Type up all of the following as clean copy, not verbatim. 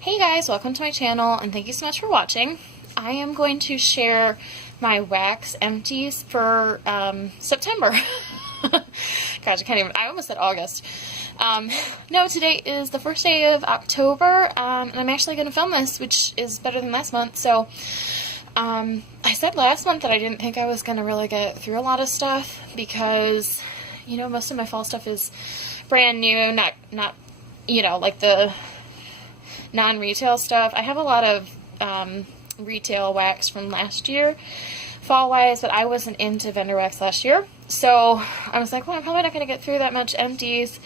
Hey guys, welcome to my channel and thank you so much for watching. I am going to share my wax empties for September. Gosh, I almost said August. No, today is the first day of October, and I'm actually going to film this, which is better than last month. So, I said last month that I didn't think I was going to really get through a lot of stuff because, you know, most of my fall stuff is brand new, not like the non-retail stuff. I have a lot of retail wax from last year, fall-wise, but I wasn't into vendor wax last year. So I was like, well, I'm probably not going to get through that much empties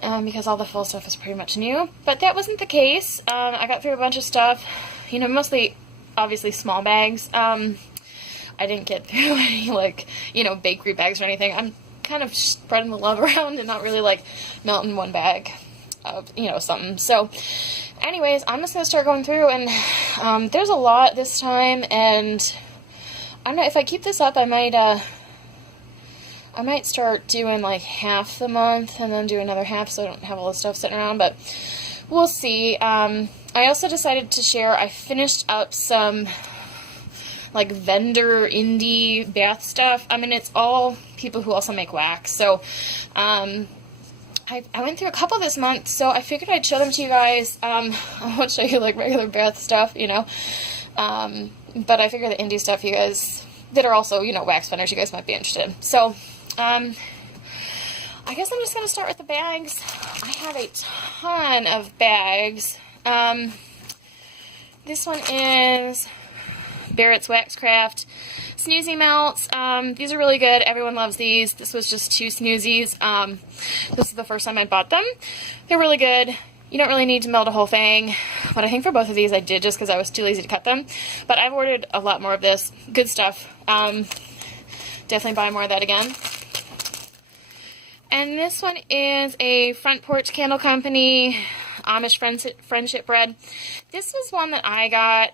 because all the fall stuff is pretty much new. But that wasn't the case. I got through a bunch of stuff, you know, mostly, obviously, small bags. I didn't get through any, like, you know, bakery bags or anything. I'm kind of spreading the love around and not really, like, melting one bag of, you know, something. So anyways, I'm just going to start going through, and there's a lot this time, and I don't know, if I keep this up, I might start doing like half the month and then do another half so I don't have all this stuff sitting around, but we'll see. I also decided to share, I finished up some like vendor indie bath stuff. I mean, it's all people who also make wax, so I went through a couple this month, so I figured I'd show them to you guys. I won't show you like regular bath stuff, you know, but I figure the indie stuff, you guys that are also, you know, wax vendors, you guys might be interested. So, I guess I'm just going to start with the bags. I have a ton of bags. This one is Barrett's XCraft Snoozy Melts. These are really good. Everyone loves these. This was just 2 snoozies. This is the first time I bought them. They're really good. You don't really need to melt a whole thing, but I think for both of these I did just because I was too lazy to cut them. But I've ordered a lot more of this. Good stuff. Definitely buy more of that again. And this one is a Front Porch Candle Company Amish Friendship Bread. This was one that I got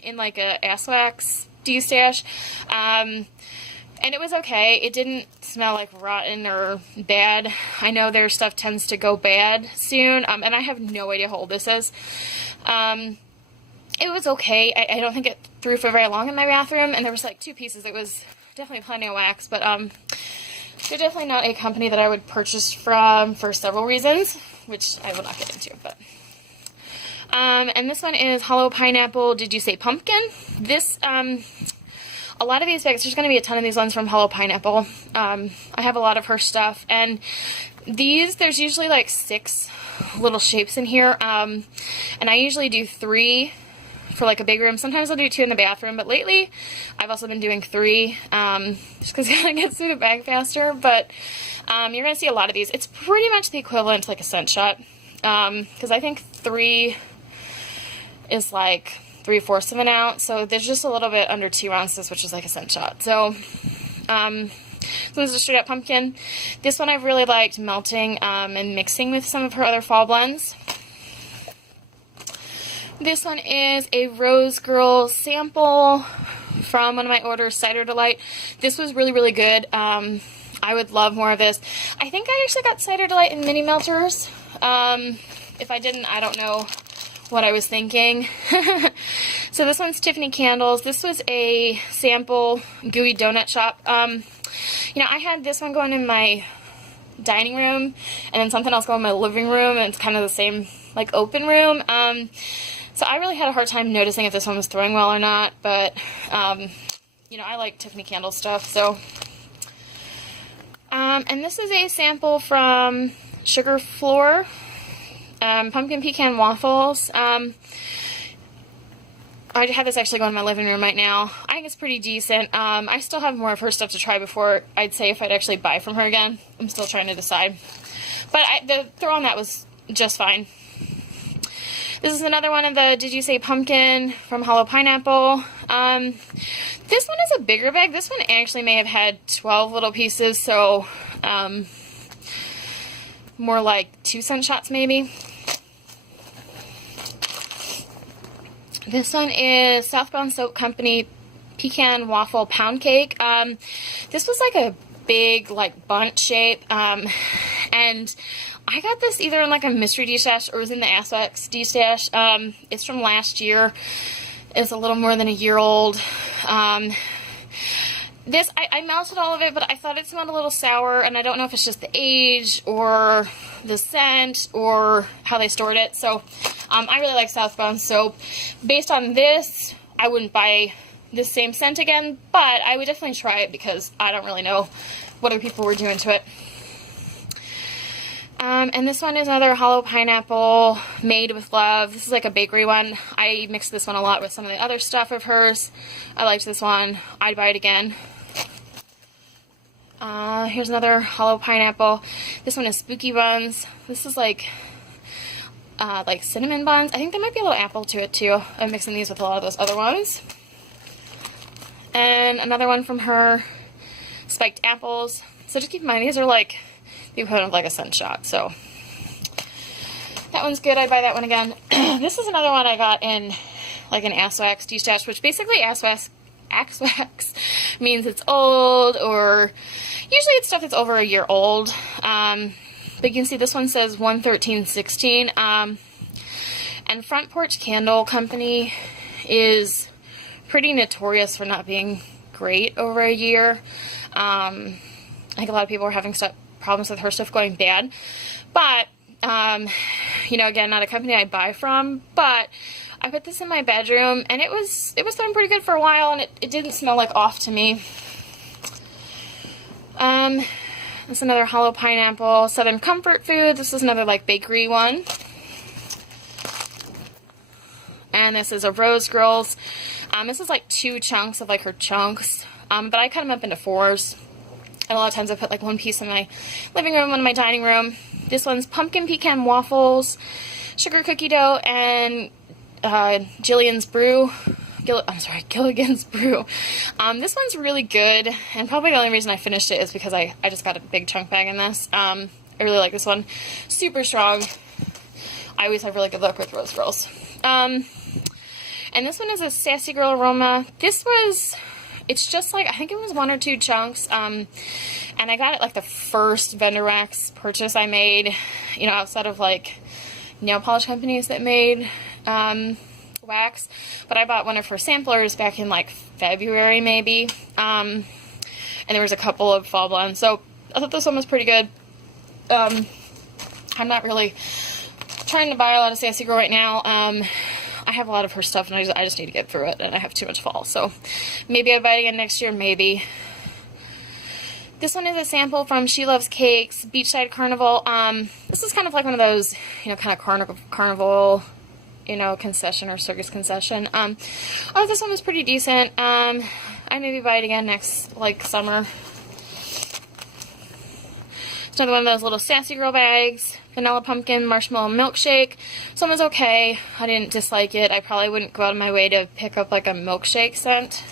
in like a ass wax de-stash, and it was okay. It didn't smell like rotten or bad. I know their stuff tends to go bad soon, and I have no idea how old this is. It was okay. I don't think it threw for very long in my bathroom, and there was like 2 pieces. It was definitely plenty of wax, but they're definitely not a company that I would purchase from for several reasons, which I will not get into, but and this one is Hollow Pineapple, Did You Say Pumpkin? This, a lot of these bags, there's going to be a ton of these ones from Hollow Pineapple. I have a lot of her stuff, and these, there's usually like 6 little shapes in here, and I usually do 3 for like a big room. Sometimes I'll do 2 in the bathroom, but lately I've also been doing 3, just because it kind of gets through the bag faster, but you're going to see a lot of these. It's pretty much the equivalent to like a scent shot, because I think 3 is like 3/4 of an ounce, so there's just a little bit under 2 ounces, which is like a scent shot. So, this is a straight up pumpkin. This one I've really liked melting and mixing with some of her other fall blends. This one is a Rose Girl sample from one of my orders, Cider Delight. This was really, really good. I would love more of this. I think I actually got Cider Delight in mini melters. If I didn't, I don't know what I was thinking. So this one's Tiffany Candles. This was a sample gooey donut shop. You know, I had this one going in my dining room and then something else going in my living room, and it's kind of the same like open room. So I really had a hard time noticing if this one was throwing well or not, but you know, I like Tiffany Candle stuff, so and this is a sample from Sugar Floor, Pumpkin Pecan Waffles. I have this actually going in my living room right now. I think it's pretty decent. I still have more of her stuff to try before I'd say if I'd actually buy from her again. I'm still trying to decide. But the throw on that was just fine. This is another one of the Did You Say Pumpkin from Hollow Pineapple. This one is a bigger bag. This one actually may have had 12 little pieces, so more like 2 cent shots maybe. This one is Southbound Soap Company Pecan Waffle Pound Cake. This was like a big like bundt shape, and I got this either in like a mystery D-stash or it was in the Aspects D-stash. It's from last year. It's a little more than a year old. This, I melted all of it, but I thought it smelled a little sour, and I don't know if it's just the age or the scent or how they stored it. So I really like Southbound soap. Based on this, I wouldn't buy this same scent again, but I would definitely try it because I don't really know what other people were doing to it. And this one is another hollow pineapple made with love. This is like a bakery one. I mixed this one a lot with some of the other stuff of hers. I liked this one. I'd buy it again. Here's another hollow pineapple. This one is spooky buns. This is like cinnamon buns. I think there might be a little apple to it too. I'm mixing these with a lot of those other ones. And another one from her, spiked apples. So just keep in mind, these are like the equivalent of like a scent shot. So that one's good. I'd buy that one again. This is another one I got in like an ass wax D-stash, which basically ass wax means it's old, or usually it's stuff that's over a year old. But you can see this one says 11316. And Front Porch Candle Company is pretty notorious for not being great over a year. I think a lot of people are having problems with her stuff going bad. But, you know, again, not a company I buy from, but I put this in my bedroom, and it was doing pretty good for a while, and it didn't smell like off to me. This is another hollow pineapple, Southern Comfort Food. This is another like bakery one. And this is a Rose Girls. This is like 2 chunks of like her chunks, but I cut them up into 4s. And a lot of times I put like one piece in my living room, one in my dining room. This one's pumpkin pecan waffles, sugar cookie dough, and Gilligan's Brew. Gilligan's Brew. This one's really good, and probably the only reason I finished it is because I just got a big chunk bag in this. I really like this one. Super strong. I always have really good luck with Rose Girls. And this one is a Sassy Girl Aroma. It's just like, I think it was 1 or 2 chunks, and I got it like the first vendor wax purchase I made, you know, outside of like nail polish companies that made wax, but I bought one of her samplers back in like February maybe, and there was a couple of fall blends, so I thought this one was pretty good. I'm not really trying to buy a lot of Sassy Girl right now. I have a lot of her stuff, and I just need to get through it, and I have too much fall, so maybe I'll buy it again next year, maybe. This one is a sample from She Loves Cakes, Beachside Carnival. This is kind of like one of those, you know, kind of carnival, you know, concession or circus concession. Oh, this one was pretty decent. I maybe buy it again next, like, summer. It's another one of those little Sassy Girl bags. Vanilla pumpkin marshmallow milkshake. This one was okay. I didn't dislike it. I probably wouldn't go out of my way to pick up like a milkshake scent.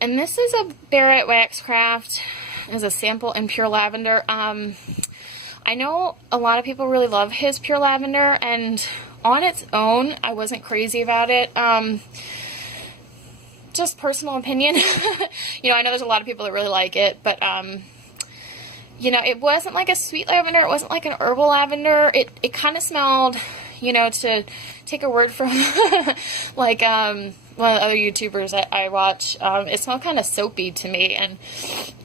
And this is a Barrett XCraft. It's a sample in pure lavender. I know a lot of people really love his pure lavender, and on its own, I wasn't crazy about it. Just personal opinion. You know, I know there's a lot of people that really like it, but you know, it wasn't like a sweet lavender. It wasn't like an herbal lavender. It kind of smelled, you know, to take a word from like one of the other YouTubers that I watch, it smelled kind of soapy to me. And,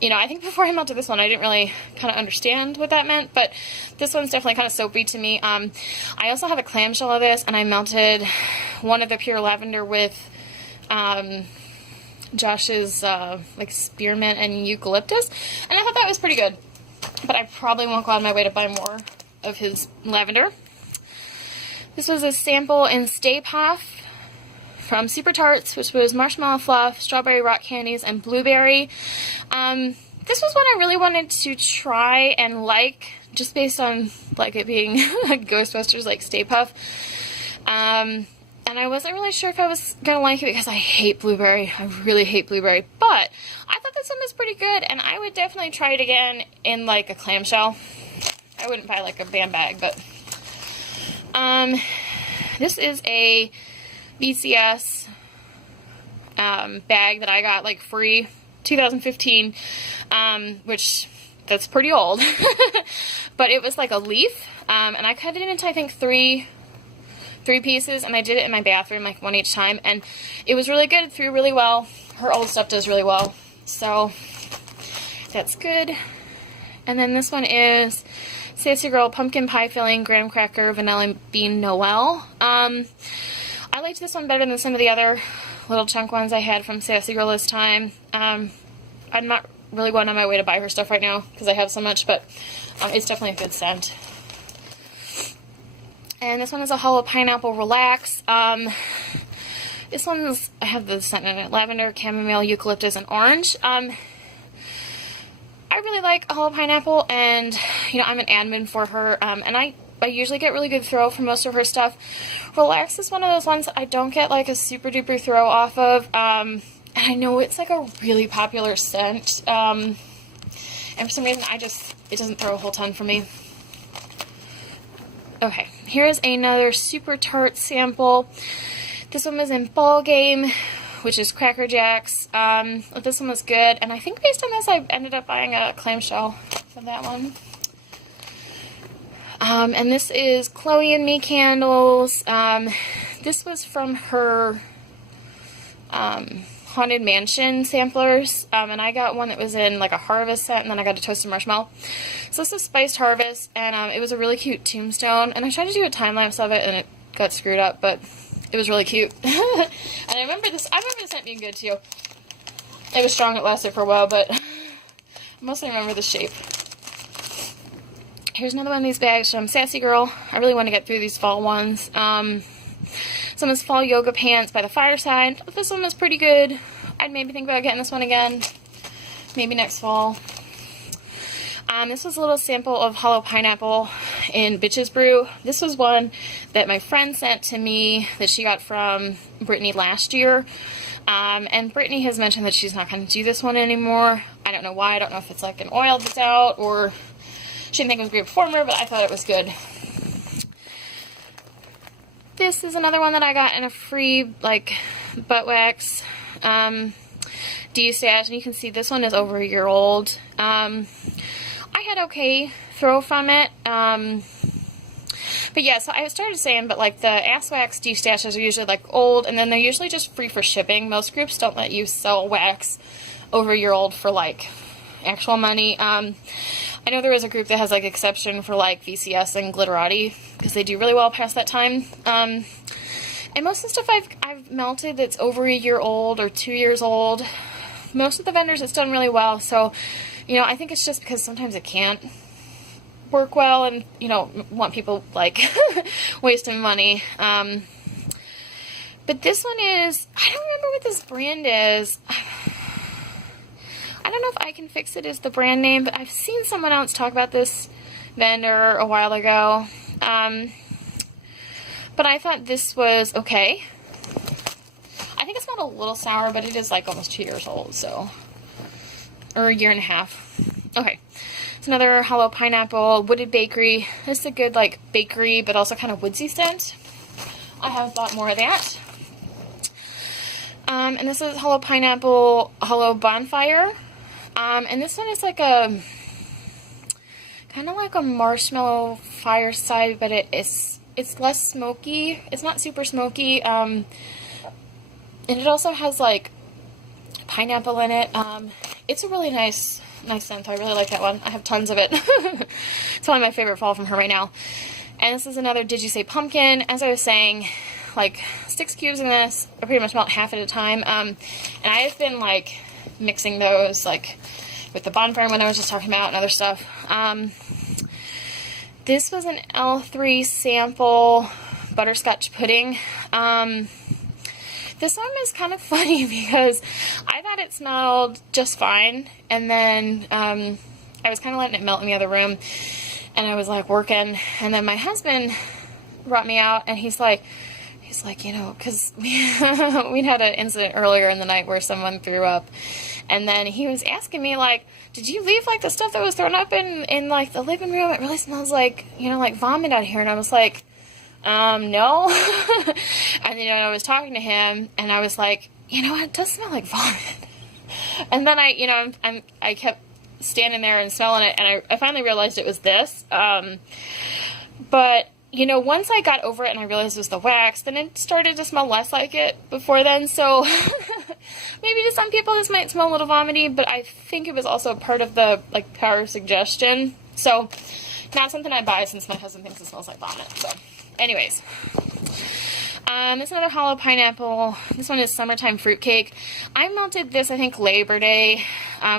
you know, I think before I melted this one, I didn't really kind of understand what that meant, but this one's definitely kind of soapy to me. I also have a clamshell of this, and I melted one of the pure lavender with Josh's like spearmint and eucalyptus, and I thought that was pretty good. But I probably won't go out of my way to buy more of his lavender. This was a sample in Stay Puft from Super Tarts, which was marshmallow fluff, strawberry rock candies, and blueberry. This was one I really wanted to try and like, just based on like it being Ghostbusters like Stay Puft. And I wasn't really sure if I was going to like it because I hate blueberry. I really hate blueberry. But I thought this one was pretty good, and I would definitely try it again in like a clamshell. I wouldn't buy like a bam bag, but this is a VCS bag that I got like free 2015, which that's pretty old. But it was like a leaf, and I cut it into, I think, three pieces, and I did it in my bathroom, like one each time, and it was really good. It threw really well. Her old stuff does really well, so that's good. And then this one is Sassy Girl Pumpkin Pie Filling Graham Cracker Vanilla Bean Noel. I liked this one better than some of the other little chunk ones I had from Sassy Girl this time. I'm not really going on my way to buy her stuff right now because I have so much, but it's definitely a good scent. And this one is a Hollow Pineapple Relax. This one's, I have the scent in it, lavender, chamomile, eucalyptus, and orange. I really like Hollow Pineapple, and, you know, I'm an admin for her, and I usually get really good throw from most of her stuff. Relax is one of those ones that I don't get, like, a super duper throw off of, and I know it's, like, a really popular scent, and for some reason, it doesn't throw a whole ton for me. Okay, here's another super tart sample. This one was in Ball Game, which is Cracker Jacks. This one was good, and I think based on this, I ended up buying a clamshell for that one. And this is Chloe and Me candles. This was from her Haunted Mansion samplers, and I got one that was in like a harvest scent, and then I got a toasted marshmallow. So this is Spiced Harvest, and it was a really cute tombstone, and I tried to do a time lapse of it, and it got screwed up, but it was really cute. And I remember the scent being good too. It was strong, it lasted for a while, but I mostly remember the shape. Here's another one of these bags from Sassy Girl. I really want to get through these fall ones. Some is Fall Yoga Pants by the Fireside. This one was pretty good. I'd maybe think about getting this one again. Maybe next fall. This was a little sample of Hollow Pineapple in Bitches Brew. This was one that my friend sent to me that she got from Brittany last year. And Brittany has mentioned that she's not going to do this one anymore. I don't know why. I don't know if it's like an oil that's out or she didn't think it was a great performer, but I thought it was good. This is another one that I got in a free, like, butt wax de-stash, and you can see this one is over a year old. I had okay throw from it, but yeah, so I started saying, but like the ass wax de-stashes are usually like old, and then they're usually just free for shipping. Most groups don't let you sell wax over a year old for like actual money. I know there is a group that has like exception for like VCS and Glitterati because they do really well past that time. And most of the stuff I've melted that's over a year old or 2 years old, most of the vendors it's done really well. So, you know, I think it's just because sometimes it can't work well and, you know, want people like wasting money. But this one is, I don't remember what this brand is. I don't know if I Can Fix It is the brand name, but I've seen someone else talk about this vendor a while ago. But I thought this was okay. I think it's not a little sour, but it is like almost 2 years old, so. Or a year and a half. Okay. It's another Hollow Pineapple Wooded Bakery. This is a good like bakery, but also kind of woodsy scent. I have bought more of that. And this is Hollow Pineapple Hollow Bonfire. And this one is like a, kind of like a marshmallow fireside, but it's less smoky. It's not super smoky. And it also has like pineapple in it. It's a really nice scent. I really like that one. I have tons of it. It's one of my favorite fall from her right now. And this is another Did You Say Pumpkin. As I was saying, like 6 cubes in this. I pretty much melt half at a time. And I have been like mixing those like with the bonfire one I was just talking about and other stuff. This was an L3 sample butterscotch pudding. This one is kind of funny because I thought it smelled just fine, and then I was kind of letting it melt in the other room, and I was like working, and then my husband brought me out, and he's like, you know, because we'd had an incident earlier in the night where someone threw up, and then he was asking me, like, did you leave, like, the stuff that was thrown up in like, the living room? It really smells like, you know, like vomit out here, and I was like, no. And, you know, I was talking to him, and I was like, you know, it does smell like vomit. And then I kept standing there and smelling it, and I finally realized it was this. But, you know, once I got over it and I realized it was the wax, then it started to smell less like it before then, so maybe to some people this might smell a little vomity, but I think it was also part of the, like, power of suggestion. So, not something I buy since my husband thinks it smells like vomit, so. Anyways. This is another hollow pineapple. This one is Summertime Fruitcake. I melted this, I think, Labor Day,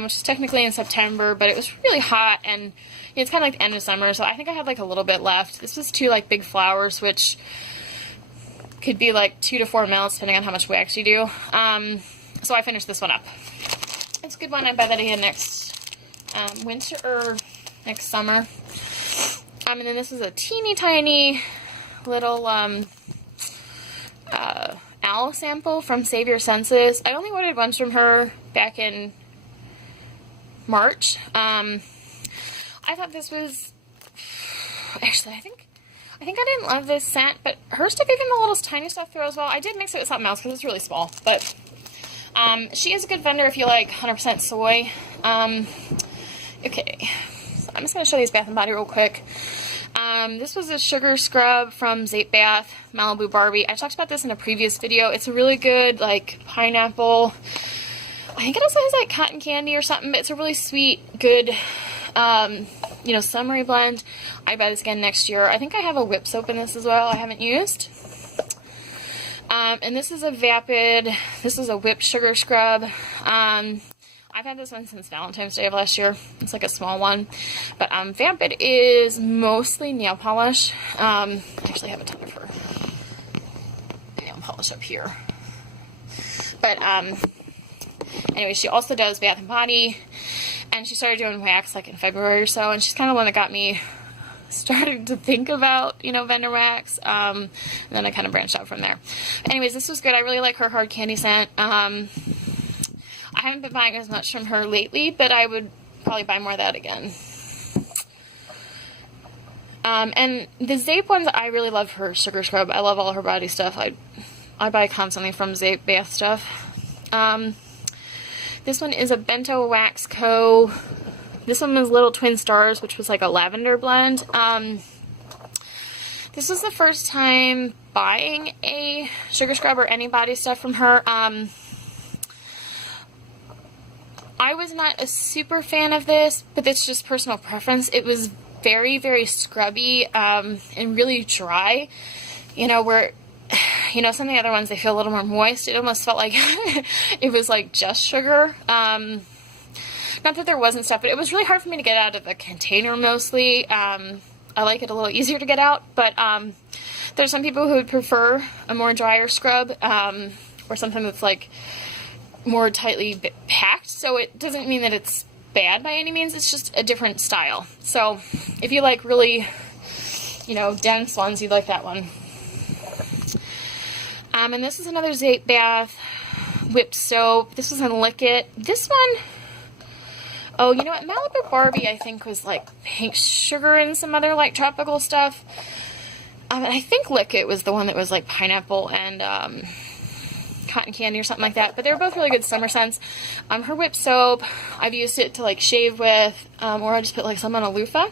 which is technically in September, but it was really hot, and it's kind of like the end of summer, so I think I had like a little bit left. This was 2 like big flowers, which could be like 2 to 4 mils, depending on how much wax you do. So I finished this one up. It's a good one. I'd buy that again next winter, or next summer. And then this is a teeny tiny little owl sample from Save Your Senses. I only ordered ones from her back in March. I thought this was, actually, I think I didn't love this scent, but hers took even the little tiny stuff through as well. I did mix it with something else because it's really small, but she is a good vendor if you like 100% soy. Okay, so I'm just going to show these Bath & Body real quick. This was a sugar scrub from Zape Bath, Malibu Barbie. I talked about this in a previous video. It's a really good, like, pineapple. I think it also has, like, cotton candy or something, but it's a really sweet, good, you know, summery blend. I'd buy this again next year. I think I have a whip soap in this as well I haven't used. And this is a Vapid. This is a whipped sugar scrub. I've had this one since Valentine's Day of last year. It's like a small one. But Vapid is mostly nail polish. I actually have a ton of her nail polish up here. But anyway, she also does Bath & Body. And she started doing wax like in February or so. And she's kind of one that got me started to think about, you know, vendor wax. And then I kind of branched out from there. Anyways, this was good. I really like her hard candy scent. I haven't been buying as much from her lately, but I would probably buy more of that again. And the Zape ones, I really love her sugar scrub. I love all her body stuff. I buy constantly from Zape Bath stuff. This one is a Bento Wax Co. This one was Little Twin Stars, which was like a lavender blend. This was the first time buying a sugar scrub or any body stuff from her. I was not a super fan of this, but it's just personal preference. It was very, very scrubby and really dry. You know, where, you know, some of the other ones, they feel a little more moist. It almost felt like it was like just sugar. Not that there wasn't stuff, but it was really hard for me to get out of the container mostly. I like it a little easier to get out, but there's some people who would prefer a more drier scrub or something that's like more tightly packed, so it doesn't mean that it's bad by any means, it's just a different style. So if you like really, you know, dense ones, you'd like that one. And this is another Zape Bath whipped soap. This was in Lick It. This one, oh, you know what, Malibu Barbie I think was like pink sugar and some other like tropical stuff. I think Lick It was the one that was like pineapple and cotton candy or something like that, but they're both really good summer scents. Her whip soap, I've used it to like shave with, or I just put like some on a loofah.